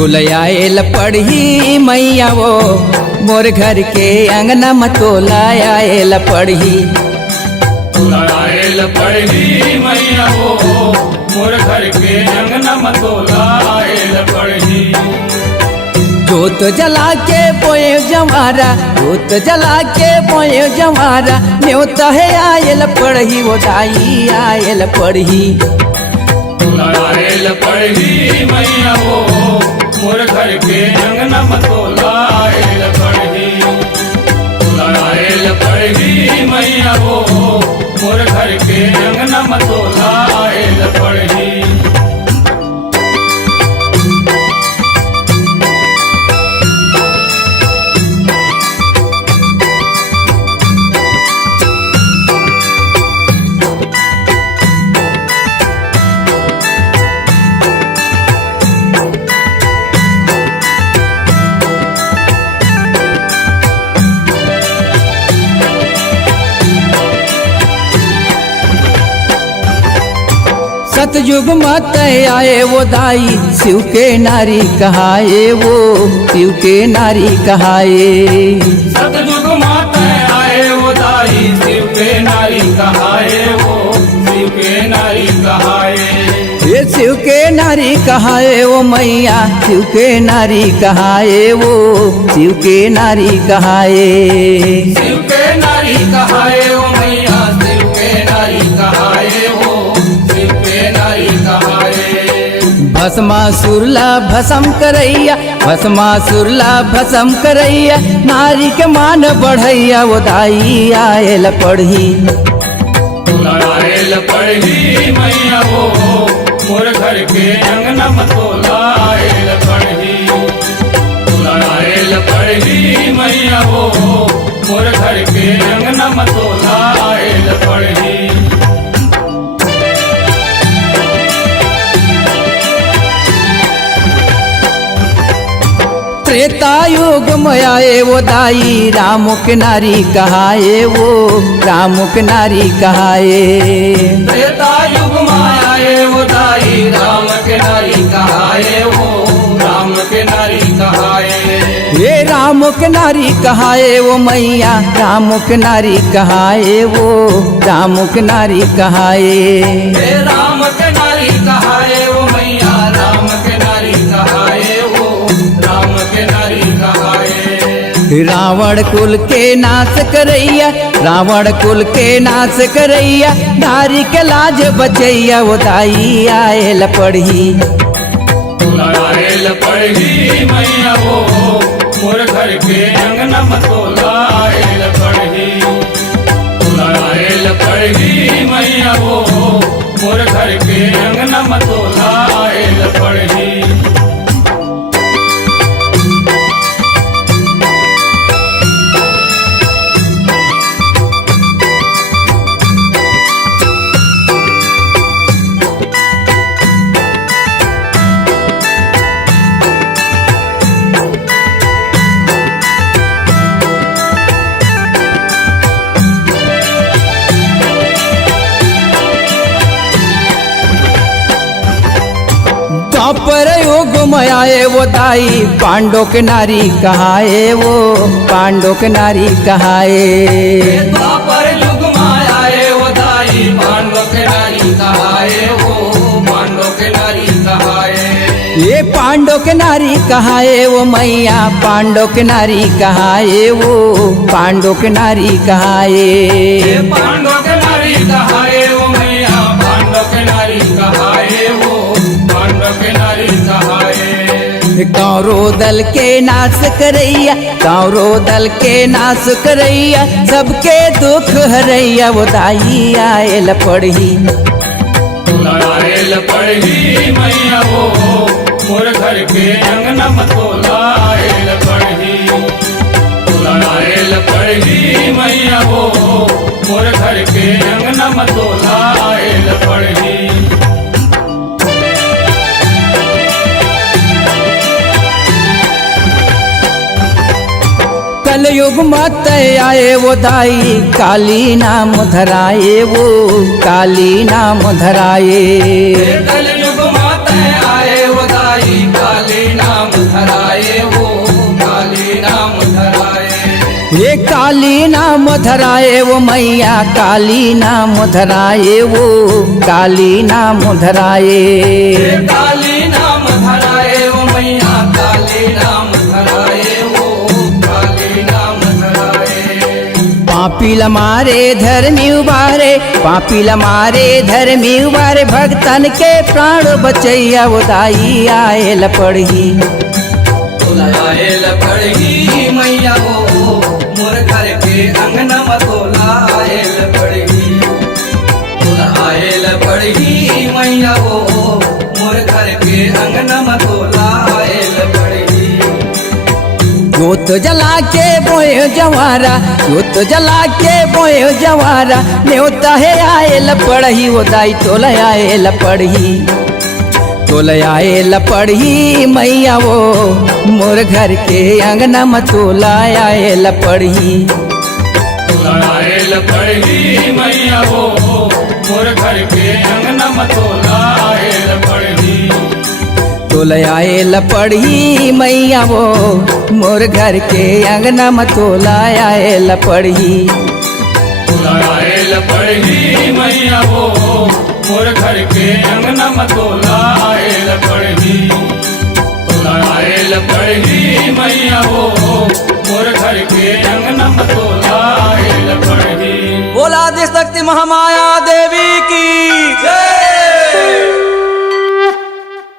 तोलायल पढ़ी मैया वो मोर घर के अंगना में तोलायल पढ़ी। तोलायल पढ़ी मैया वो मोर घर के अंगना में तोलायल पढ़ी। जोत जला के बोए जवारा, जोत जला के बोए जवारा, न्योता है आयल पढ़ी वो दाई आयल पढ़ी। तोलायल पढ़ी मैया वो मोर घर के अंगना में तोलायल पढ़ी। तोलायल पढ़ी मैया वो मोर घर के अंगना में तोलायल पढ़ी। सतयुग मत आए वो दाई शिव के नारी कहाए, वो शिव के नारी कहाए। सतयुग मत आए वो दाई शिव के नारी कहाए, वो शिव के नारी कहाए। ये शिव के नारी कहाए वो मैया शिव के नारी कहाए, वो शिव के नारी कहाए। शिव के नारी कहाए वो मैया शिव के नारी कहाए, वो शिव के नारी कहाए। भस्मासुरला भस्म करैया, भस्मासुरला भस्म करैया, नारी के मान बढ़ैया वो दाई आयल पढ़ी। तोलायल पढ़ी मैया वो मोर घर के अंगना में तोलायल पढ़ी। तोलायल पढ़ी मैया वो मोर घर के अंगना में तोलायल पढ़ी। त्रेता युग में आए वो दाई राम के नारी कहाए, वो राम के नारी कहाए। त्रेता युग में आए वो दाई राम के नारी कहाए, वो राम के नारी कहाए। ये राम के नारी कहाए वो मैया राम के नारी कहाए, वो राम के नारी कहाए। हे राम के नारी कहाए वो मैया राम के नारी कहाए, वो राम के नारी कहाए। रावण कुल के नाश करैया, रावण कुल के नाश करैया, नारी के लाज बचैया वो दाई आयल पढ़ी। तोलायल पढ़ी मैया वो मोर घर के अंगना में तोलायल पढ़ी। तोलायल पढ़ी मैया वो मोर घर के अंगना में तोलायल पढ़ी। द्वापर युग में आए वो दाई पांडव के नारी कहाए, वो पांडव के नारी कहाए। द्वापर युग में आए वो दाई पांडव के नारी कहाए, वो पांडव के नारी कहाए। ये पांडव के नारी कहाए वो मैया पांडव के नारी कहाए, वो पांडव के नारी कहाए। पांडव के नारी कहाए वो मैया पांडव के नारी कहाए, वो पांडव के नारी कहाए। कौरव दल के नाश करैया, कौरव दल के नाश करैया, सबके दुख हरैया वो दाई आयल पढ़ी। तोलायल पढ़ी मैया वो मोर घर के अंगना में तोलायल पढ़ी। तोलायल पढ़ी मैया वो मोर घर के अंगना में तोलायल पढ़ी। कलयुग मत आए वो दाई काली नाम धराए, वो काली नाम धराए। कलयुग मत आए वो दाई काली नाम काली नाम धराए वो मैया, काली नाम धराए वो, काली नाम धराए। काली नाम धराए वो मैया, काली नाम धराए वो, काली नाम धराए। पापील मारे धर्मी उबारे, पापील मारे धर्मी उबारे, भक्तन के प्राण बचैया वो दाई आयल पढ़ी। आयल पढ़ी मैया वो, मोर घर के अंगना मतोला आयल पढ़ी। आयल पढ़ी मैया वो, मोर घर के अंगना मतोला आयल पढ़ी। जोत जला के बोए जवारा, जोत जला के बोए जवारा, न्योता है आयल पढ़ी वो दाई तोला आयल पढ़ी। तोला आयल पढ़ी मैया वो, मोर घर के अंगना मतोला आयल पढ़ी। आयल पढ़ी मैया वो, मोर घर के अंगना मतोला आयल पढ़ी। तोला आयल पढ़ी मैया वो, मोर घर के अंगना मतोला आयल पढ़ी। आयल पढ़ी मैया वो, मोर घर के अंगना मतोला आयल पढ़ी। आयल पढ़ी मैया वो, मोर घर के अंगना मतोला आयल पढ़ी। बोला आदिशक्ति महामाया देवी की जय।